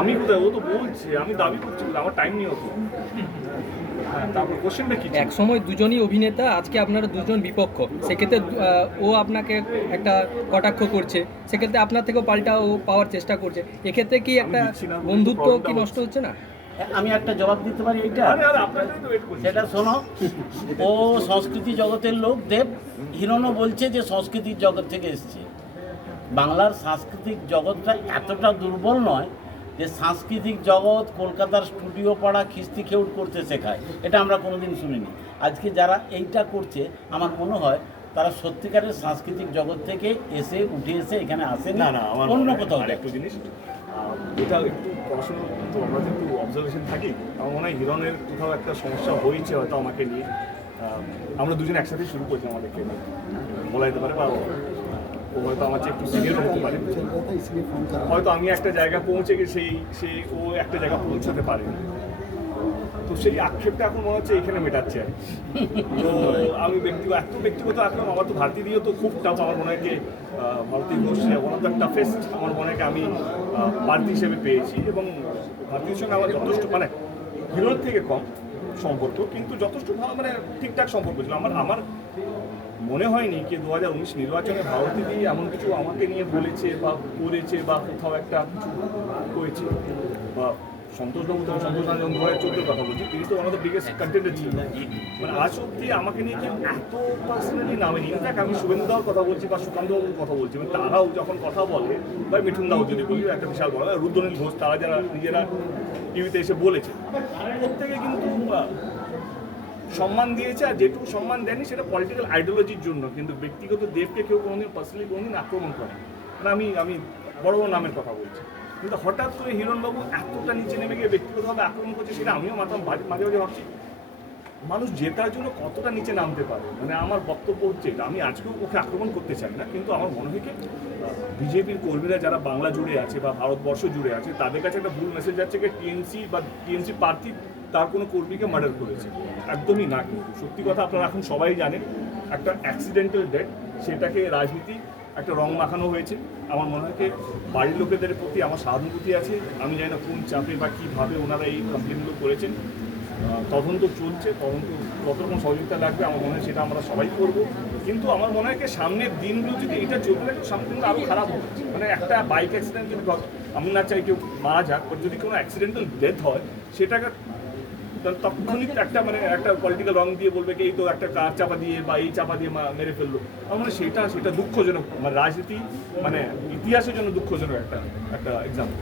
আমি কোথায়? ও তো বলছে আমি দাবি করছি আমার টাইম নেই অত তারপর কোশ্চেনটা কি এক সময় দুজনই অভিনেতা আজকে আপনারা দুজন বিপক্ষ। সেক্ষেত্রে ও আপনাকে একটা কটাক্ষ করছে। সেক্ষেত্রে আপনার থেকেও পাল্টা ও পাওয়ার চেষ্টা করছে। এক্ষেত্রে কি একটা বন্ধুত্ব কি নষ্ট হচ্ছে না? আমি একটা জবাব দিতে পারি এইটা? সেটা শোনো ও সংস্কৃতি জগতের লোক দেব। হিরণও বলছে যে সংস্কৃতির জগৎ থেকে এসছে। বাংলার সাংস্কৃতিক জগৎটা এতটা দুর্বল নয় যে সাংস্কৃতিক জগৎ কলকাতার স্টুডিও পাড়া খিস্তি খেউট করতে শেখায়। এটা আমরা কোনোদিন শুনিনি। আজকে যারা এইটা করছে আমার মনে হয় তারা সত্যিকারের সাংস্কৃতিক জগৎ থেকে এসে উঠে এসে এখানে আসে না না আমার অন্য কোথাও। একটু জিনিস এটা একটু পড়াশোনা তো আমরা যেহেতু অবজারভেশন থাকি আমার মনে হয় হিরণের কোথাও একটা সমস্যা হয়েছে হয়তো আমাকে নিয়ে। আমরা দুজন একসাথে শুরু করেছি আমাদেরকে বলা যেতে পারে বা ও হয়তো আমার চেয়ে একটু সিনিয়র হতে পারে। হয়তো আমি একটা জায়গা পৌঁছে গিয়ে সেই সেই ও একটা জায়গা পৌঁছাতে পারে। তো সেই আক্ষেপটা এখন মনে হচ্ছে এখানে মেটাচ্ছে আর তো আমি ব্যক্তিগত এত ব্যক্তিগত আক্রমণ, আমার তো ভারতী দিয়েও তো খুব টাফ আমার মনে হয় যে Bharati Ghosh one of the toughest আমার মনে হয় আমি প্রার্থী হিসেবে পেয়েছি। এবং ভারতীর সঙ্গে আমার যথেষ্ট মানে হিরোর থেকে কম। সম্পর্ক, কিন্তু যথেষ্ট ভালো মানে ঠিকঠাক সম্পর্ক ছিল। আমার আমার মনে হয়নি যে দু হাজার উনিশ নির্বাচনে ভারতী দিয়ে এমন কিছু আমাকে নিয়ে বলেছে বা করেছে বা কোথাও একটা কিছু করেছে বা সন্তোষবাবু তো সন্তোষ না যখন দু হাজার কথা বলছি, তিনি তো আমাদের বিগেস্ট কন্টেন্টের ছিল মানে আজ অব্দি আমাকে নিয়ে কেউ এত পার্সোনালি নামেনি ইনফ্যাক্ট আমি শুভেন্দুদার কথা বলছি বা সুকান্তবাবুর কথা বলছি। মানে তারাও যখন কথা বলে, বা মিঠুন দাও যদি বলি, একটা বিশাল বড়, রুদ্রনীল ঘোষ, তারা যারা নিজেরা টিভিতে এসে বলেছে, প্রত্যেকে কিন্তু সম্মান দিয়েছে আর যেটুকু সম্মান দেয়নি সেটা পলিটিক্যাল আইডিওলজির জন্য। কিন্তু ব্যক্তিগত দেবকে কেউ কোনোদিন পার্সোনালি কোনোদিন আক্রমণ করে মানে আমি আমি বড় বড় নামের কথা বলছি। কিন্তু হঠাৎ করে হিরণবাবু এতটা নিচে নেমে গিয়ে ব্যক্তিগতভাবে আক্রমণ করছে সেটা আমিও মাথা মাঝে মাঝে ভাবছি। মানুষ জেতার জন্য কতটা নিচে নামতে পারে? মানে আমার বক্তব্য হচ্ছে আমি আজকেও ওকে আক্রমণ করতে চাই না, কিন্তু আমার মনে হয় কি বিজেপির কর্মীরা যারা বাংলা জুড়ে আছে বা ভারতবর্ষ জুড়ে আছে, তাদের কাছে একটা ভুল মেসেজ যাচ্ছে যে টিএমসি বা টিএমসি প্রার্থী তার কোনো কর্মীকে মার্ডার করেছে। একদমই না কিন্তু। সত্যি কথা আপনারা এখন সবাই জানেন, একটা অ্যাক্সিডেন্টাল ডেথ সেটাকে রাজনীতি একটা রং মাখানো হয়েছে। আমার মনে হয় কি বাড়ির লোকেদের প্রতি আমার সহানুভূতি আছে। আমি জানি না কোন চাপে বা কীভাবে ওনারা এই কমপ্লেনগুলো করেছেন। তদন্ত চলছে, তদন্ত কত রকম সহযোগিতা লাগবে আমার মনে হয় সেটা আমরা সবাই করব। কিন্তু আমার মনে হয় সামনের দিনগুলো যদি এটা চলতে থাকে দিনগুলো আরও খারাপ হবে। মানে একটা বাইক অ্যাক্সিডেন্ট যদি আমি না চাই কেউ মারা যাক যদি কোনো অ্যাক্সিডেন্টাল ডেথ হয়, সেটাকে তৎক্ষণিক একটা মানে একটা পলিটিক্যাল রং দিয়ে বলবে কি এই তো একটা কার চাপা দিয়ে বা এই চাপা দিয়ে মা- মেরে ফেলল। আমার মনে সেটা সেটা দুঃখজনক। মানে রাজনীতি মানে ইতিহাসের জন্য দুঃখজনক একটা একটা এক্সাম্পল